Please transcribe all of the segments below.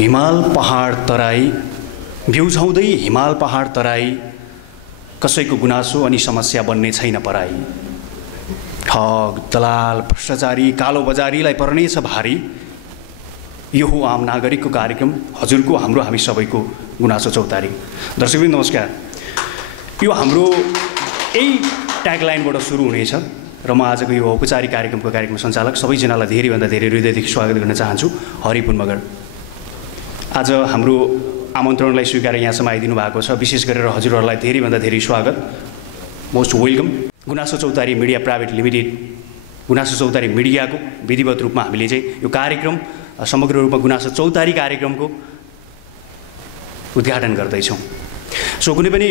हिमाल पहाड तराई भ्युझाउँदै हिमाल पहाड तराई कसैको गुनासो अनि समस्या बन्ने छैन पराई। ठग दलाल भ्रष्टाचारी कालो बजारीलाई पर्नेछ भारी। यो हो आम नागरिकको कार्यक्रम हजुरको हाम्रो हामी सबैको गुनासो चौतारी। दर्शकवृन्द नमस्कार। यो हाम्रो यही ट्यागलाइनबाट सुरु हुनेछ र म आजको यो औपचारिक कार्यक्रम सञ्चालक सबैजनालाई धेरैभन्दा धेरै हृदयदेखि स्वागत गर्न चाहन्छु। हरिपुन मगर आज हाम्रो आमन्त्रणलाई स्वीकार यहाँसम्म आइदिनु भएको छ। विशेष गरेर हजुरहरूलाई धेरैभन्दा धेरै स्वागत, मोस्ट वेलकम। गुनासो चौतारी मिडिया प्राइभेट लिमिटेड गुनासो चौतारी मिडियाको विधिवत रूपमा हामीले चाहिँ यो कार्यक्रम समग्र रूपमा गुनासो चौतारी कार्यक्रमको उद्घाटन गर्दैछौँ। सो कुनै पनि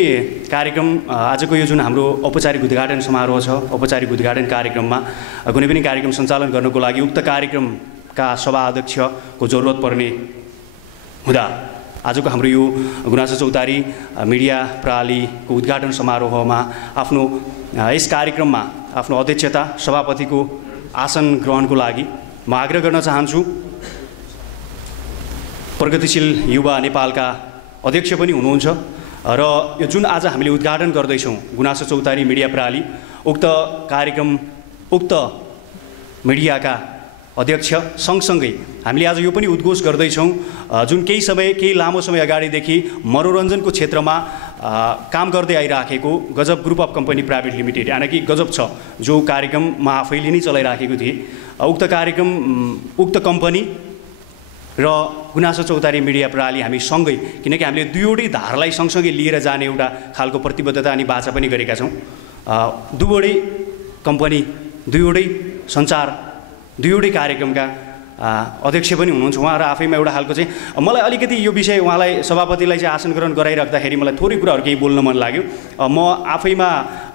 कार्यक्रम आजको यो जुन हाम्रो औपचारिक उद्घाटन समारोह छ, औपचारिक उद्घाटन कार्यक्रममा कुनै पनि कार्यक्रम सञ्चालन गर्नको लागि उक्त कार्यक्रमका सभा अध्यक्षको जरुरत पर्ने हुँदा आजको हाम्रो यो गुनासो चौतारी मिडिया प्रणालीको उद्घाटन समारोहमा आफ्नो यस कार्यक्रममा आफ्नो अध्यक्षता सभापतिको आसन ग्रहणको लागि म आग्रह गर्न चाहन्छु। प्रगतिशील युवा नेपालका अध्यक्ष पनि हुनुहुन्छ र यो जुन आज हामीले उद्घाटन गर्दैछौँ गुनासो चौतारी मिडिया प्रणाली उक्त कार्यक्रम उक्त मिडियाका अध्यक्ष सँगसँगै हामीले आज यो पनि उद्घोष गर्दैछौँ जुन केही लामो समय अगाडिदेखि मनोरञ्जनको क्षेत्रमा काम गर्दै आइराखेको गजब group of company private limited यानि कि गजब छ जो कार्यक्रम म आफैले नै चलाइराखेको थिएँ। उक्त कार्यक्रम उक्त कम्पनी र गुनासो चौतारी मिडिया प्रणाली हामी सँगै, किनकि हामीले दुईवटै धारलाई सँगसँगै लिएर जाने एउटा खालको प्रतिबद्धता अनि बाचा पनि गरेका छौँ। दुईवटै कम्पनी दुईवटै सञ्चार दुईवटै कार्यक्रमका अध्यक्ष पनि हुनुहुन्छ उहाँ र आफैमा एउटा खालको चाहिँ मलाई अलिकति यो विषय उहाँलाई सभापतिलाई चाहिँ आसन ग्रहण गराइराख्दाखेरि मलाई थोरै कुराहरू केही बोल्न मन लाग्यो। म आफैमा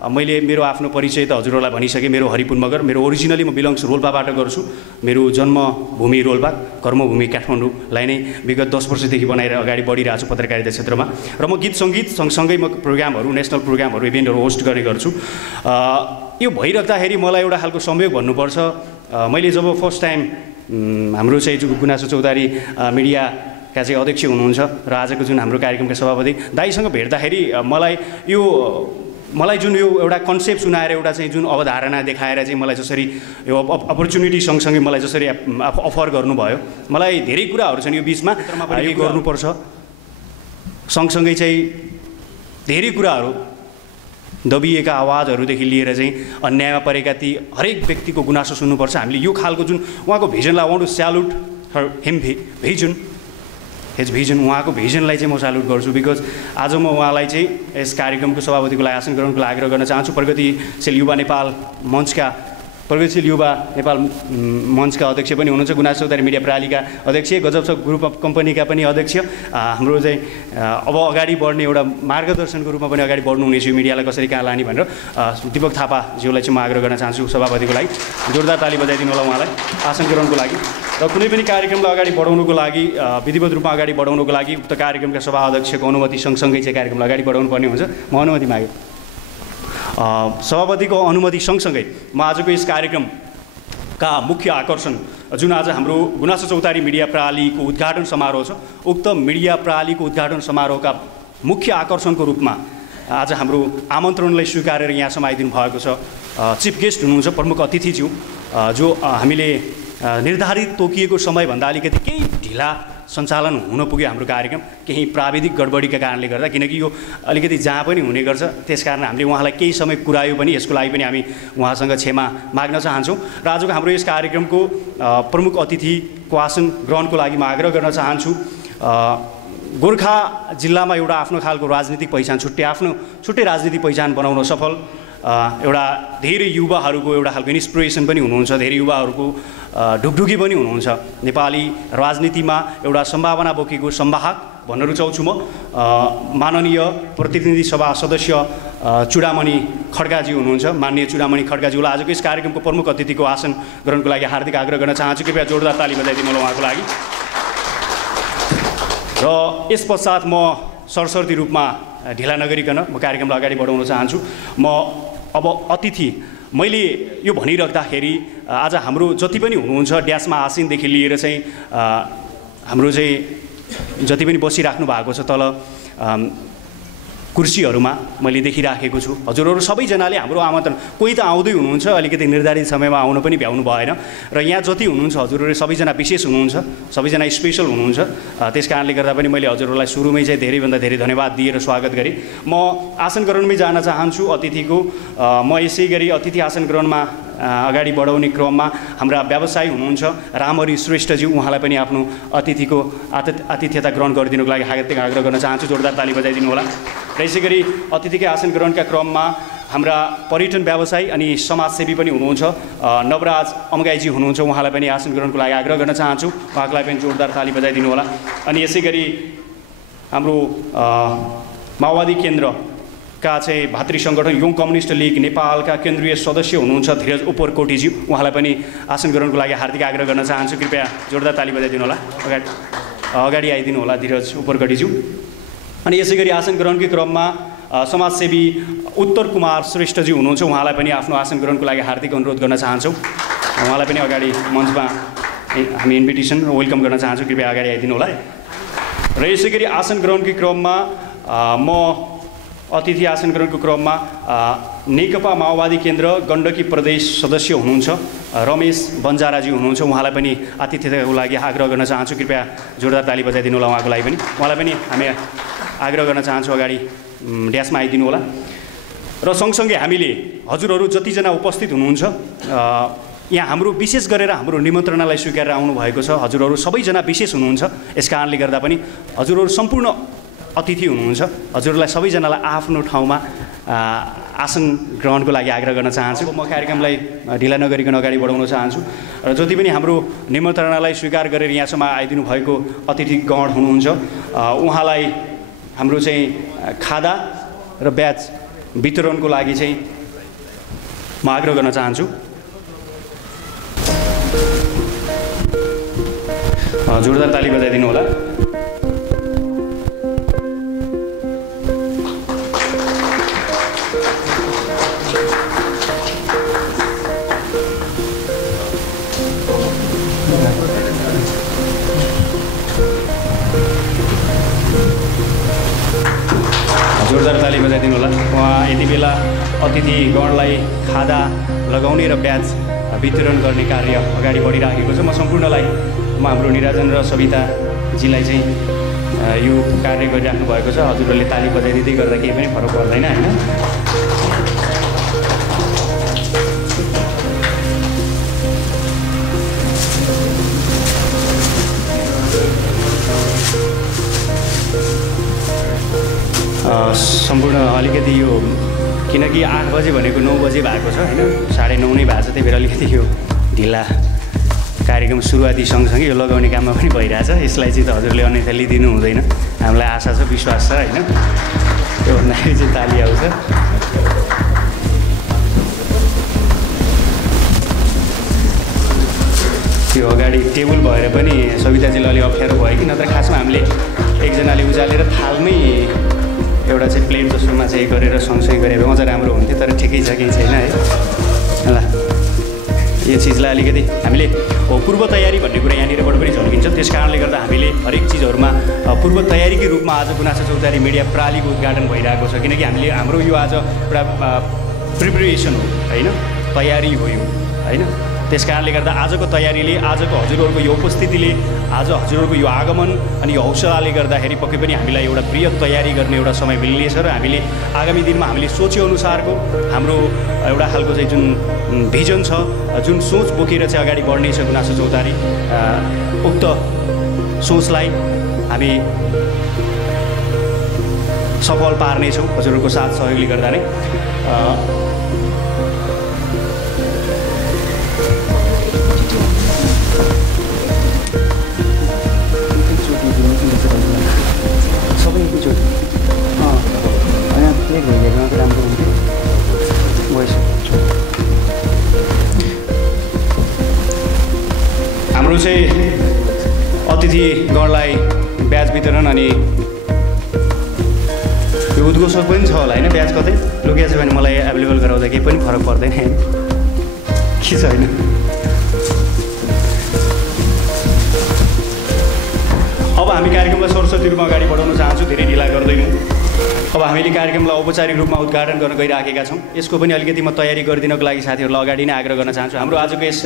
मैले मेरो आफ्नो परिचय त हजुरहरूलाई भनिसकेँ। मेरो हरिपुन मगर, मेरो ओरिजिनली म बिलोङ्स रोल्पाबाट गर्छु। मेरो जन्मभूमि रोल्पा, कर्मभूमि काठमाडौँलाई नै विगत 10 वर्षदेखि बनाएर अगाडि बढिरहेको छु पत्रकारिता क्षेत्रमा र म गीत सङ्गीत सँगसँगै म प्रोग्रामहरू नेसनल प्रोग्रामहरू इभेन्टहरू होस्ट गर्ने गर्छु। यो भइराख्दाखेरि मलाई एउटा खालको संयोग भन्नुपर्छ। मैले जब फर्स्ट टाइम हाम्रो चाहिँ जो गुनासो चौतारी मिडियाका चाहिँ अध्यक्ष हुनुहुन्छ र आजको जुन हाम्रो कार्यक्रमका सभापति दाइसँग भेट्दाखेरि मलाई जुन यो एउटा कन्सेप्ट सुनाएर एउटा चाहिँ जुन अवधारणा देखाएर चाहिँ मलाई जसरी यो अपर्च्युनिटी सँगसँगै मलाई जसरी अफर गर्नुभयो, मलाई धेरै कुराहरू छन् यो बिचमा यो गर्नुपर्छ। सँगसँगै चाहिँ धेरै कुराहरू दबिएका आवाजहरूदेखि लिएर चाहिँ अन्यायमा परेका ती हरेक व्यक्तिको गुनासो सुन्नुपर्छ। हामीले यो खालको जुन उहाँको भिजनलाई I want to salute him his vision उहाँको भिजनलाई चाहिँ म स्यालुट गर्छु। बिकज आज म उहाँलाई चाहिँ यस कार्यक्रमको सभापतिको लागि आसन ग्रहणको लागि आग्रह गर्न चाहन्छु। प्रगतिशील युवा नेपाल मञ्चका अध्यक्ष पनि हुनुहुन्छ, गुनासो चौतारी मिडिया प्रणालीका अध्यक्ष, गजब छ ग्रुप अफ कम्पनीका पनि अध्यक्ष। हाम्रो चाहिँ अब अगाडि बढ्ने एउटा मार्गदर्शनको रूपमा पनि अगाडि बढ्नुहुनेछ यो मिडियालाई कसरी कहाँ लाने भनेर दीपक थापाज्यूलाई चाहिँ म आग्रह गर्न चाहन्छु सभापतिको लागि। जोरदार ताली बजाइदिनु होला उहाँलाई आसन ग्रहणको लागि। र कुनै पनि कार्यक्रमलाई अगाडि बढाउनुको लागि विधिवत रूपमा अगाडि बढाउनुको लागि उक्त कार्यक्रमका सभा अध्यक्षको अनुमति सँगसँगै चाहिँ कार्यक्रमलाई अगाडि बढाउनु पर्ने हुन्छ। म अनुमति मागेँ। सभापतिको अनुमति सँगसँगै म आजको यस कार्यक्रमका मुख्य आकर्षण जुन आज हाम्रो गुनासो चौतारी मिडिया प्रणालीको उद्घाटन समारोह छ उक्त मिडिया प्रणालीको उद्घाटन समारोहका मुख्य आकर्षणको रूपमा आज हाम्रो आमन्त्रणलाई स्वीकारेर यहाँसम्म आइदिनु भएको छ चिफ गेस्ट हुनुहुन्छ प्रमुख अतिथिज्यू जो हामीले निर्धारित तोकिएको समयभन्दा अलिकति केही ढिला सञ्चालन हुन पुग्यो हाम्रो कार्यक्रम केही प्राविधिक गडबडीका कारणले गर्दा, किनकि यो अलिकति जहाँ पनि हुने गर्छ त्यसकारण हामीले उहाँलाई केही समय कुरायो पनि यसको लागि पनि हामी उहाँसँग क्षमा माग्न चाहन्छौँ। र आजको हाम्रो यस कार्यक्रमको प्रमुख अतिथिको आसन ग्रहणको लागि म आग्रह गर्न चाहन्छु। गोर्खा जिल्लामा एउटा आफ्नो खालको राजनीतिक पहिचान छुट्टै राजनीतिक पहिचान बनाउन सफल एउटा धेरै युवाहरूको एउटा खालको इन्सपिरेसन पनि हुनुहुन्छ, धेरै युवाहरूको ढुकढुकी पनि हुनुहुन्छ। नेपाली राजनीतिमा एउटा सम्भावना बोकेको संवाहक भन्न रुचाउँछु म। माननीय प्रतिनिधि सभा सदस्य चुडामणि खड्काजी हुनुहुन्छ। माननीय चुडामणि खड्काजीलाई आजको यस कार्यक्रमको प्रमुख अतिथिको आसन ग्रहणको लागि हार्दिक आग्रह गर्न चाहन्छु। कृपया जोरदार ताली बजाइदिनु होला उहाँको लागि। र यस पश्चात म सरसर्ती रूपमा ढिला नगरिकन म कार्यक्रमलाई अगाडि बढाउन चाहन्छु। म अब अतिथि मैले यो भनिराख्दाखेरि आज हाम्रो जति पनि हुनुहुन्छ ड्यासमा आसिनदेखि लिएर चाहिँ हाम्रो चाहिँ जति पनि बसिराख्नु भएको छ तल कुर्सीहरूमा मैले देखिराखेको छु। हजुरहरू सबैजनाले हाम्रो आमन्त्रण, कोही त आउँदै हुनुहुन्छ, अलिकति निर्धारित समयमा आउन पनि भ्याउनु भएन, र यहाँ जति हुनुहुन्छ हजुरहरू सबैजना विशेष हुनुहुन्छ, सबैजना स्पेसल हुनुहुन्छ। त्यस कारणले गर्दा पनि मैले हजुरहरूलाई सुरुमै चाहिँ धेरैभन्दा धेरै धन्यवाद दिएर स्वागत गरेँ। म आसन ग्रहणमै जान चाहन्छु अतिथिको। म यसै गरी अतिथि आसन ग्रहणमा अगाडि बढाउने क्रममा हाम्रा व्यवसायी हुनुहुन्छ रामहरि श्रेष्ठज्यू, उहाँलाई पनि आफ्नो अतिथिको आतिथ्यता ग्रहण गरिदिनुको लागि हार्दिक आग्रह गर्न चाहन्छु। जोरदार ताली बजाइदिनु होला। र यसै गरी अतिथिकै आसन ग्रहणका क्रममा हाम्रा पर्यटन व्यवसायी अनि समाजसेवी पनि हुनुहुन्छ नवराज अम्गाईजी हुनुहुन्छ, उहाँलाई पनि आसन ग्रहणको लागि आग्रह गर्न चाहन्छु। उहाँलाई पनि जोरदार ताली बजाइदिनु होला। अनि यसै गरी हाम्रो माओवादी केन्द्रका चाहिँ भातृ सङ्गठन योङ कम्युनिस्ट लिग नेपालका केन्द्रीय सदस्य हुनुहुन्छ धीरज उपरकोटीज्यू, उहाँलाई पनि आसन ग्रहणको लागि हार्दिक आग्रह गर्न चाहन्छु। कृपया जोरदार ताली बजाइदिनु होला। अगाडि आइदिनु होला धीरज उपरकोटीज्यू। अनि यसै गरी आसन ग्रहणकै क्रममा समाजसेवी उत्तर कुमार श्रेष्ठजी हुनुहुन्छ, उहाँलाई पनि आफ्नो आसन ग्रहणको लागि हार्दिक अनुरोध गर्न चाहन्छौँ। उहाँलाई पनि अगाडि मञ्चमा हामी इन्भिटेसन र वेलकम गर्न चाहन्छौँ। कृपया अगाडि आइदिनु होला। र यसै गरी आसन ग्रहणकै क्रममा म अतिथि आसन ग्रहणको क्रममा नेकपा माओवादी केन्द्र गण्डकी प्रदेश सदस्य हुनुहुन्छ रमेश बन्जाराजी हुनुहुन्छ, उहाँलाई पनि आतिथ्यताको लागि आग्रह गर्न चाहन्छु। कृपया जोरदार ताली बजाइदिनु होला उहाँको लागि पनि। उहाँलाई पनि हामी आग्रह गर्न चाहन्छौँ अगाडि ड्यासमा आइदिनु होला। र सँगसँगै हामीले हजुरहरू जतिजना उपस्थित हुनुहुन्छ यहाँ हाम्रो विशेष गरेर हाम्रो निमन्त्रणालाई स्वीकारेर आउनुभएको छ, हजुरहरू सबैजना विशेष हुनुहुन्छ। यस कारणले गर्दा पनि हजुरहरू सम्पूर्ण अतिथि हुनुहुन्छ। हजुरहरूलाई सबैजनालाई आफ्नो ठाउँमा आसन ग्रहणको लागि आग्रह गर्न चाहन्छु। म कार्यक्रमलाई ढिला नगरिकन अगाडि बढाउन चाहन्छु। र जति पनि हाम्रो निमन्त्रणालाई स्वीकार गरेर यहाँसम्म आइदिनु भएको अतिथिगण हुनुहुन्छ उहाँलाई हाम्रो चाहिँ खादा र ब्याज वितरणको लागि चाहिँ म आग्रह गर्न चाहन्छु। जोरदार ताली बजाइदिनु होला। जोरदार ताली बजाइदिनु होला। उहाँ यति बेला अतिथिगणलाई खादा लगाउने र ब्याज वितरण गर्ने कार्य अगाडि बढिराखेको छ। म सम्पूर्णलाई हाम्रो निराजन र सविताजीलाई चाहिँ यो कार्य गरिराख्नु भएको छ। हजुरहरूले ताली बजाइदिँदै गर्दा केही पनि फरक पर्दैन होइन। सम्पूर्ण अलिकति यो किनकि 8 बजे भनेको 9 बजे भएको छ होइन, 9:30 नै भएको छ, त्यही भएर अलिकति यो ढिला कार्यक्रम सुरुवाती सँगसँगै यो लगाउने काममा पनि भइरहेछ। यसलाई चाहिँ त हजुरले अन्यथा लिइदिनु हुँदैन, हामीलाई आशा छ विश्वास छ होइन। त्यो भन्दाखेरि चाहिँ ताली आउँछ। त्यो अगाडि टेबल भएर पनि सविताजीलाई अलिक अप्ठ्यारो भयो कि, नत्र खासमा हामीले एकजनाले उचालेर थालमै एउटा चाहिँ प्लेट जसोमा चाहिँ गरेर सँगसँगै गरे भए अझ राम्रो हुन्थ्यो, तर ठिकै छ केही छैन है। ल यो चिजलाई अलिकति हामीले पूर्व तयारी भन्ने कुरा यहाँनिरबाट पनि झल्किन्छ। त्यस कारणले गर्दा हामीले हरेक चिजहरूमा पूर्व तयारीकै रूपमा आज गुनासो चौतारी मिडिया प्रणालीको उद्घाटन भइरहेको छ, किनकि हामीले हाम्रो यो आज एउटा प्रिपरेसन हो होइन, तयारी हो यो होइन। त्यस कारणले गर्दा आजको तयारीले, आजको हजुरहरूको यो उपस्थितिले, आज हजुरहरूको यो आगमन अनि यो हौसलाले गर्दाखेरि पक्कै पनि हामीलाई एउटा बृहत तयारी गर्ने एउटा समय मिल्नेछ र हामीले आगामी दिनमा हामीले सोचेअनुसारको हाम्रो एउटा खालको चाहिँ जुन भिजन छ, जुन सोच बोकेर चाहिँ अगाडि बढ्नेछ गुनासो चौतारी, उक्त सोचलाई हामी सफल पार्नेछौँ हजुरहरूको साथ सहयोगले गर्दा नै। सबै एकैचोटि यहाँ प्लेट भइदिएर राम्रो हुन्थ्यो। गएछ हाम्रो चाहिँ अतिथिगणलाई ब्याज वितरण अनि यो उद्घोषण पनि छ होला होइन, ब्याज कतै लुकिया छ भने मलाई एभाइलेबल गराउँदा केही पनि फरक पर्दैन होइन, के छ होइन। अब हामी कार्यक्रमलाई सरस्वती रूपमा अगाडि बढाउन चाहन्छौँ, धेरै ढिला गर्दैनौँ। अब हामीले कार्यक्रमलाई औपचारिक रूपमा उद्घाटन गर्न गइराखेका छौँ। यसको पनि अलिकति म तयारी गरिदिनको लागि साथीहरूलाई अगाडि नै आग्रह गर्न चाहन्छु। हाम्रो आजको यस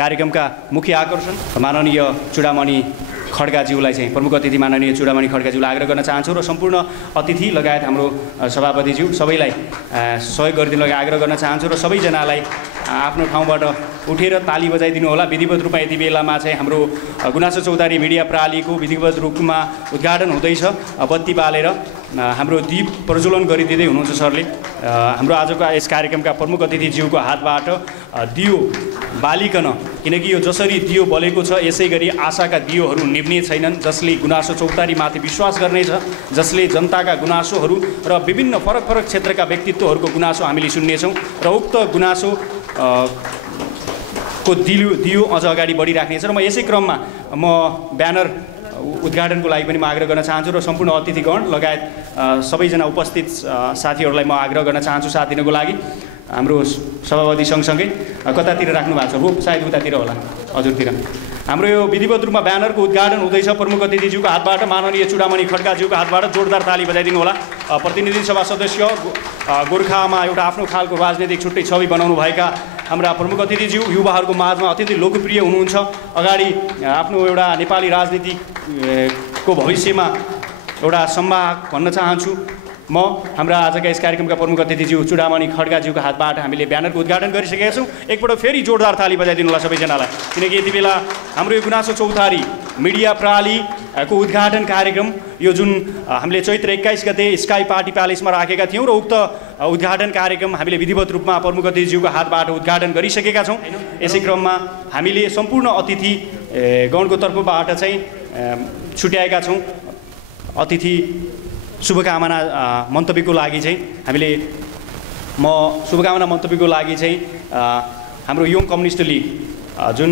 कार्यक्रमका मुख्य आकर्षण माननीय चुडामणि खड्काज्यूलाई चाहिँ प्रमुख अतिथि माननीय चुडामणि खड्काज्यूलाई आग्रह गर्न चाहन्छु र सम्पूर्ण अतिथि लगायत हाम्रो सभापतिज्यू सबैलाई सहयोग गरिदिनु लागि आग्रह गर्न चाहन्छु र सबैजनालाई आफ्नो ठाउँबाट उठेर ताली बजाइदिनु होला। विधिवत रूपमा यति बेलामा चाहिँ हाम्रो गुनासो चौतारी मिडिया प्रणालीको विधिवत रूपमा उद्घाटन हुँदैछ। बत्ती बालेर हाम्रो दीप प्रज्वलन गरिदिँदै हुनुहुन्छ सरले। हाम्रो आजको यस कार्यक्रमका प्रमुख अतिथिज्यूको हातबाट दियो बालिकन, किनकि यो जसरी दियो बलेको छ यसै गरी आशाका दियोहरू निभ्ने छैनन्। जसले गुनासो चौतारीमाथि विश्वास गर्नेछ, जसले जनताका गुनासोहरू र विभिन्न फरक फरक क्षेत्रका व्यक्तित्वहरूको गुनासो हामीले सुन्नेछौँ र उक्त गुनासो को दियो अझ अगाडि बढिराख्नेछ। र म यसै क्रममा म ब्यानर उद्घाटनको लागि पनि म आग्रह गर्न चाहन्छु र सम्पूर्ण अतिथिगण लगायत सबैजना उपस्थित साथीहरूलाई म आग्रह गर्न चाहन्छु साथ दिनको लागि। हाम्रो सभापति सँगसँगै कतातिर राख्नु भएको छ, हो सायद उतातिर होला, हजुरतिर। हाम्रो यो विधिवत रूपमा ब्यानरको उद्घाटन हुँदैछ। प्रमुख अतिथिज्यूको हातबाट माननीय चुडामणि खड्काज्यूको हातबाट जोरदार ताली बजाइदिनु होला। प्रतिनिधि सभा सदस्य, गोर्खामा एउटा आफ्नो खालको राजनैतिक छुट्टै छवि बनाउनुभएका हाम्रा प्रमुख अतिथिज्यू युवाहरूको माझमा अत्यन्तै लोकप्रिय हुनुहुन्छ। अगाडि आफ्नो एउटा नेपाली राजनीतिको भविष्यमा एउटा संवाहक भन्न चाहन्छु म। हाम्रा आजका यस कार्यक्रमका प्रमुख अतिथिज्यू चुडामणि खड्काज्यूको हातबाट हामीले ब्यानरको उद्घाटन गरिसकेका छौँ। एकपल्ट फेरि जोरदार ताली बजाइदिनु होला सबैजनालाई, किनकि यति बेला हाम्रो यो गुनासो चौतारी मिडिया प्रणालीको उद्घाटन कार्यक्रम यो जुन हामीले चैत्र 21 गते स्काई पार्टी प्यालेसमा राखेका थियौँ र उक्त उद्घाटन कार्यक्रम हामीले विधिवत रूपमा प्रमुख अतिथिज्यूको हातबाट उद्घाटन गरिसकेका छौँ। यसै क्रममा हामीले सम्पूर्ण अतिथि गणको तर्फबाट चाहिँ छुट्याएका छौँ। अतिथि शुभकामना मन्तव्यको लागि चाहिँ हामीले शुभकामना मन्तव्यको लागि चाहिँ हाम्रो यङ कम्युनिस्ट लिग जुन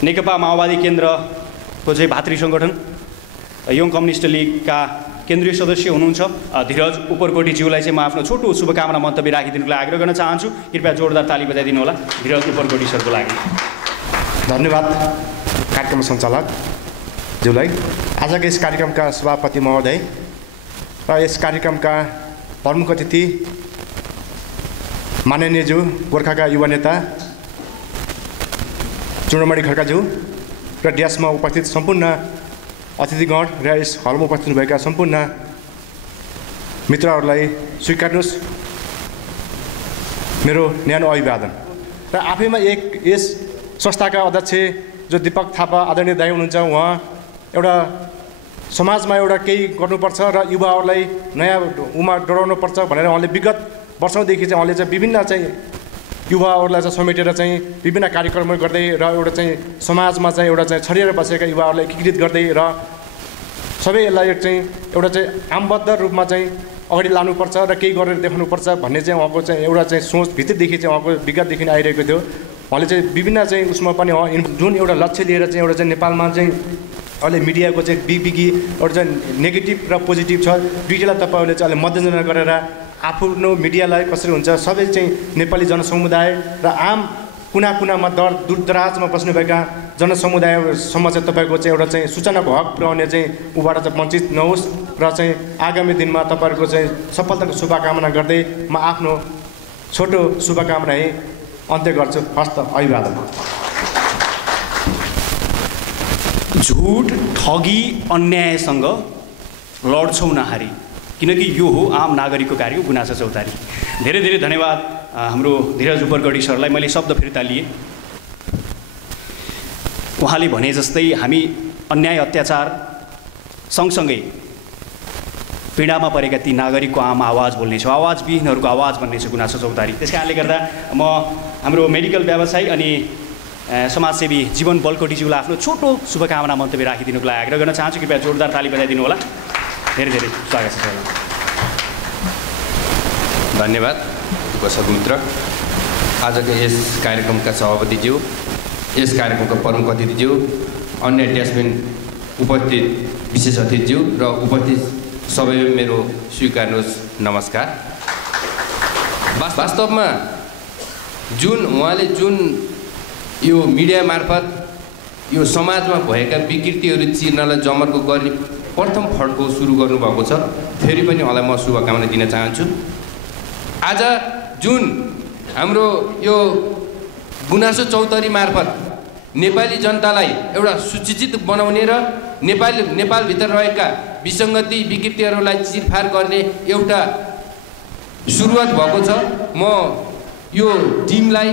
नेकपा माओवादी केन्द्रको चाहिँ भातृ सङ्गठन यङ कम्युनिस्ट लिगका केन्द्रीय सदस्य हुनुहुन्छ धीरज उपरकोटीज्यूलाई चाहिँ म आफ्नो छोटो शुभकामना मन्तव्य राखिदिनुको लागि आग्रह गर्न चाहन्छु। कृपया जोरदार ताली बजाइदिनु होला धीरज उपरकोटी सरको लागि। धन्यवाद कार्यक्रम सञ्चालक ज्यूलाई। आजको यस कार्यक्रमका सभापति महोदय र यस कार्यक्रमका प्रमुख अतिथि माननीय ज्यू गोर्खाका युवा नेता चुडामणि खड्काज्यू र ड्यासमा उपस्थित सम्पूर्ण अतिथिगण र यस हलमा उपस्थित हुनुभएका सम्पूर्ण मित्रहरूलाई स्वीकार्नुहोस् मेरो न्यानो अभिवादन। र आफैमा यस संस्थाका अध्यक्ष जो दीपक थापा आदरणीय दाइ हुनुहुन्छ, उहाँ एउटा समाजमा एउटा केही गर्नुपर्छ र युवाहरूलाई नयाँ उमा डराउनुपर्छ भनेर उहाँले विगत वर्षौँदेखि चाहिँ उहाँले चाहिँ विभिन्न चाहिँ युवाहरूलाई चाहिँ समेटेर चाहिँ विभिन्न कार्यक्रमहरू गर्दै र एउटा चाहिँ समाजमा चाहिँ एउटा चाहिँ छरिएर बसेका युवाहरूलाई एकीकृत गर्दै र सबैलाई चाहिँ एउटा चाहिँ आमबद्ध रूपमा चाहिँ अगाडि लानुपर्छ र केही गरेर देखाउनुपर्छ भन्ने चाहिँ उहाँको चाहिँ एउटा चाहिँ सोच भित्रदेखि चाहिँ उहाँको विगतदेखि नै आइरहेको थियो। उहाँले चाहिँ विभिन्न चाहिँ उसमा पनि जुन एउटा लक्ष्य लिएर चाहिँ एउटा चाहिँ नेपालमा चाहिँ अहिले मिडियाको चाहिँ बिबिकी एउटा चाहिँ नेगेटिभ र पोजिटिभ छ, दुईवटालाई तपाईँहरूले चाहिँ अहिले मध्यनजर गरेर आफ्नो मिडियालाई कसरी हुन्छ सबै चाहिँ नेपाली जनसमुदाय र आम कुना कुनामा दूरदराजमा बस्नुभएका जनसमुदायसम्म चाहिँ तपाईँको चाहिँ एउटा चाहिँ सूचनाको हक पुर्याउने चाहिँ ऊबाट चाहिँ वञ्चित नहोस् र चाहिँ आगामी दिनमा तपाईँहरूको चाहिँ सफलताको शुभकामना गर्दै म आफ्नो छोटो शुभकामना अन्त्य गर्छु। हस्त अभिवादन। झुट ठगी अन्यायसँग लड्छौँ नहारी, किनकि यो हो आम नागरिकको कार्यको गुनासो चौतारी। धेरै धेरै धन्यवाद हाम्रो धीरज उपरकोटी सरलाई। मैले शब्द फिर्ता लिएँ। उहाँले भने जस्तै हामी अन्याय अत्याचार सँगसँगै पीडामा परेका ती नागरिकको आम आवाज बोल्नेछौँ, आवाजविहीनहरूको आवाज बन्नेछ गुनासो चौतारी। त्यस कारणले गर्दा म हाम्रो मेडिकल व्यवसायी अनि समाजसेवी जीवन बलकोटीज्यूलाई आफ्नो छोटो शुभकामना मन्तव्य राखिदिनुको लागि आग्रह गर्न चाहन्छु। कृपया जोरदार ताली बजाइदिनु होला। धेरै धेरै स्वागत छ। धन्यवाद दर्शक मित्र। आजको यस कार्यक्रमका सभापतिज्यू, यस कार्यक्रमका प्रमुख अतिथिज्यू, अन्य ड्यासमेन उपस्थित विशेष अतिथिज्यू र उपस्थित सबै मेरो स्वीकार्नुहोस् नमस्कार। वास्तवमा उहाँले जुन यो मिडिया मार्फत यो समाजमा भएका विकृतिहरू चिर्नलाई जमर्को गर्ने प्रथम फड्को सुरु गर्नुभएको छ। फेरि पनि उहाँलाई म शुभकामना दिन चाहन्छु। आज जुन हाम्रो यो गुनासो चौतारी मार्फत नेपाली जनतालाई एउटा सुचित बनाउने र नेपालभित्र रहेका विसङ्गति विकृतिहरूलाई चिरफार गर्ने एउटा सुरुवात भएको छ। म यो टिमलाई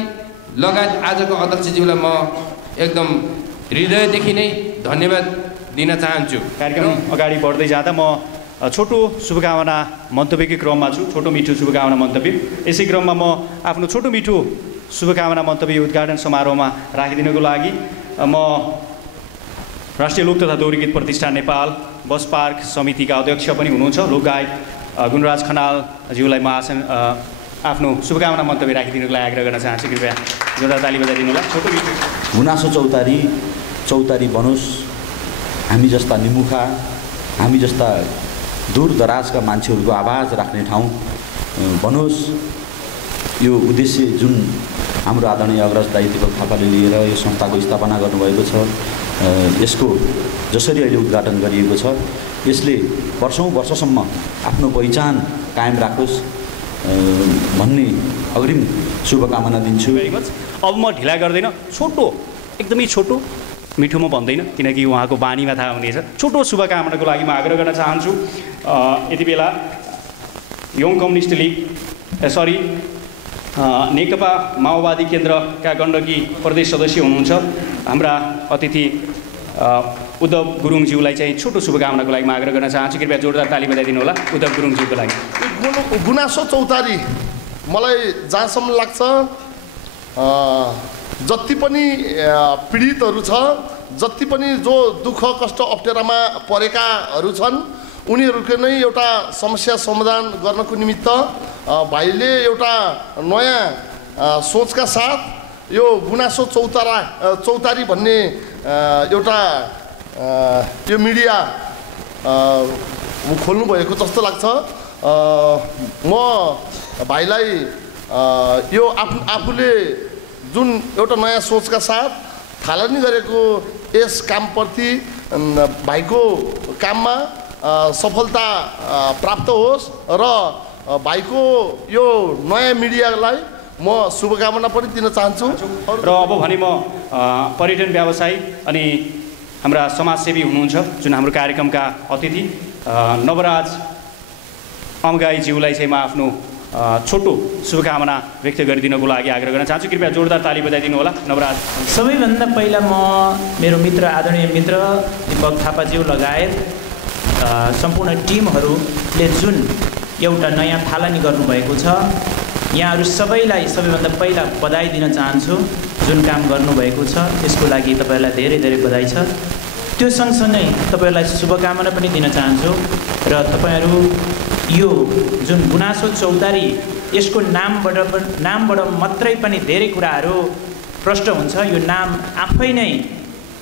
लगायत आजको अध्यक्षज्यूलाई म एकदम हृदयदेखि नै धन्यवाद दिन चाहन्छु। कार्यक्रम अगाडि बढ्दै जाँदा म छोटो शुभकामना मन्तव्यकै क्रममा छु। छोटो मिठो शुभकामना मन्तव्य। यसै क्रममा म आफ्नो छोटो मिठो शुभकामना मन्तव्य उद्घाटन समारोहमा राखिदिनको लागि म राष्ट्रिय लोक तथा दोहोरी गीत प्रतिष्ठान नेपाल बस पार्क समितिका अध्यक्ष पनि हुनुहुन्छ लोकगायक गुणराज खनालज्यूलाई म आफ्नो शुभकामना मन्तव्य राखिदिनुको लागि आग्रह गर्न चाहन्छु। कृपया जोरदार ताली बजाइदिनु होला। छोटो मिठो गुनासो चौतारी बनोस्, हामी जस्ता निमुखा, हामी जस्ता दूर दराजका मान्छेहरूको आवाज राख्ने ठाउँ बनोस्। यो उद्देश्य जुन हाम्रो आदरणीय अग्रज दाइ दीपक थापाले लिएर यो संस्थाको स्थापना गर्नुभएको छ, यसको जसरी अहिले उद्घाटन गरिएको छ, यसले वर्षौँ-वर्षसम्म आफ्नो पहिचान कायम राखोस् भन्ने अग्रिम शुभकामना दिन्छु। अब म ढिला गर्दैन, छोटो एकदमै छोटो मिठो म भन्दैन किनकि उहाँको बानीमा थाहा हुनेछ। छोटो शुभकामनाको लागि म आग्रह गर्न चाहन्छु। यति बेला यङ कम्युनिस्ट लीग नेकपा माओवादी केन्द्रका गण्डकी प्रदेश सदस्य हुनुहुन्छ हाम्रा अतिथि उद्धव गुरुङज्यूलाई चाहिँ छोटो शुभकामनाको लागि म आग्रह गर्न चाहन्छु। कृपया जोरदार ताली बजाइदिनु होला उद्धव गुरुङज्यूको लागि। गुनासो चौतारी मलाई जहाँसम्म लाग्छ जति पनि पीडितहरू छ, जति पनि जो दुःख कष्ट अप्ठ्यारामा परेकाहरू छन्, उनीहरूको नै एउटा समस्या समाधान गर्नको निमित्त भाइले एउटा नयाँ सोचका साथ यो गुनासो चौतारी भन्ने एउटा यो मिडिया खोल्नुभएको जस्तो लाग्छ। म भाइलाई यो आफूले जुन एउटा नयाँ सोचका साथ थालनी गरेको यस कामप्रति भाइको काममा सफलता प्राप्त होस् र भाइको यो नयाँ मिडियालाई म शुभकामना पनि दिन चाहन्छु। र अब भने म पर्यटन व्यवसायी अनि हाम्रा समाजसेवी हुनुहुन्छ जुन हाम्रो कार्यक्रमका अतिथि नवराज अम्गाईज्यूलाई चाहिँ म आफ्नो छोटो शुभकामना व्यक्त गरिदिनको लागि आग्रह गर्न चाहन्छु। कृपया जोरदार ताली बजाइदिनु होला नवराज। सबैभन्दा पहिला म मेरो मित्र आदरणीय मित्र दीपक थापाज्यू लगायत सम्पूर्ण टिमहरूले जुन एउटा नयाँ थालनी गर्नुभएको छ, यहाँहरू सबैलाई सबैभन्दा पहिला बधाई दिन चाहन्छु। जुन काम गर्नुभएको छ त्यसको लागि तपाईँहरूलाई धेरै धेरै बधाई छ। त्यो सँगसँगै तपाईँहरूलाई शुभकामना पनि दिन चाहन्छु। र तपाईँहरू यो जुन गुनासो चौतारी यसको नामबाट मात्रै पनि धेरै कुराहरू प्रष्ट हुन्छ। यो नाम आफै नै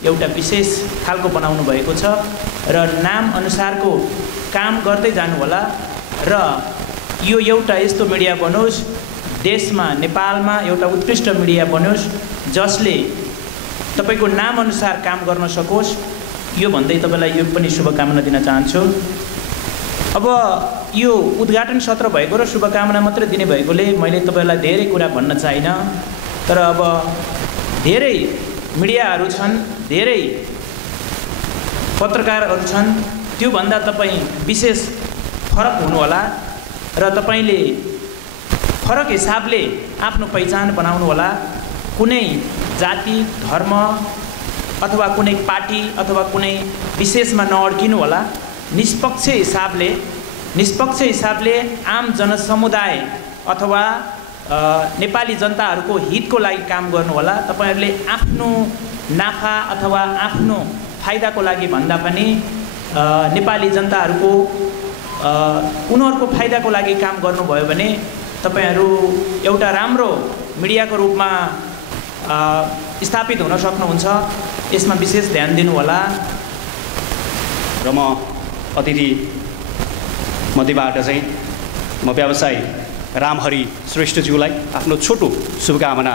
एउटा विशेष खालको बनाउनु भएको छ र नाम अनुसारको काम गर्दै जानु होला र यो एउटा यस्तो मिडिया बनोस्, देशमा नेपालमा एउटा उत्कृष्ट मिडिया बनोस् जसले तपाईँको नाम अनुसार काम गर्न सकोस्। यो भन्दै तपाईँलाई यो पनि शुभकामना दिन चाहन्छु। अब यो उद्घाटन सत्र भएको र शुभकामना मात्रै दिने भएकोले मैले तपाईँलाई धेरै कुरा भन्न चाहिनँ, तर अब धेरै मिडियाहरू छन्, धेरै पत्रकारहरू छन्, त्योभन्दा तपाईँ विशेष फरक हुनुहोला र तपाईँले फरक हिसाबले आफ्नो पहिचान बनाउनु होला। कुनै जाति धर्म अथवा कुनै पार्टी अथवा कुनै विशेषमा नअड्किनु होला। निष्पक्ष हिसाबले आम जनसमुदाय अथवा नेपाली जनताहरूको हितको लागि काम गर्नु होला। तपाईँहरूले आफ्नो नाफा अथवा आफ्नो फाइदाको लागि भन्दा पनि नेपाली जनताहरूको उनीहरूको फाइदाको लागि काम गर्नुभयो भने तपाईँहरू एउटा राम्रो मिडियाको रूपमा स्थापित हुन सक्नुहुन्छ। यसमा विशेष ध्यान दिनु होला। र म अतिथि मध्येबाट चाहिँ म व्यवसायी रामहरि श्रेष्ठज्यूलाई आफ्नो छोटो शुभकामना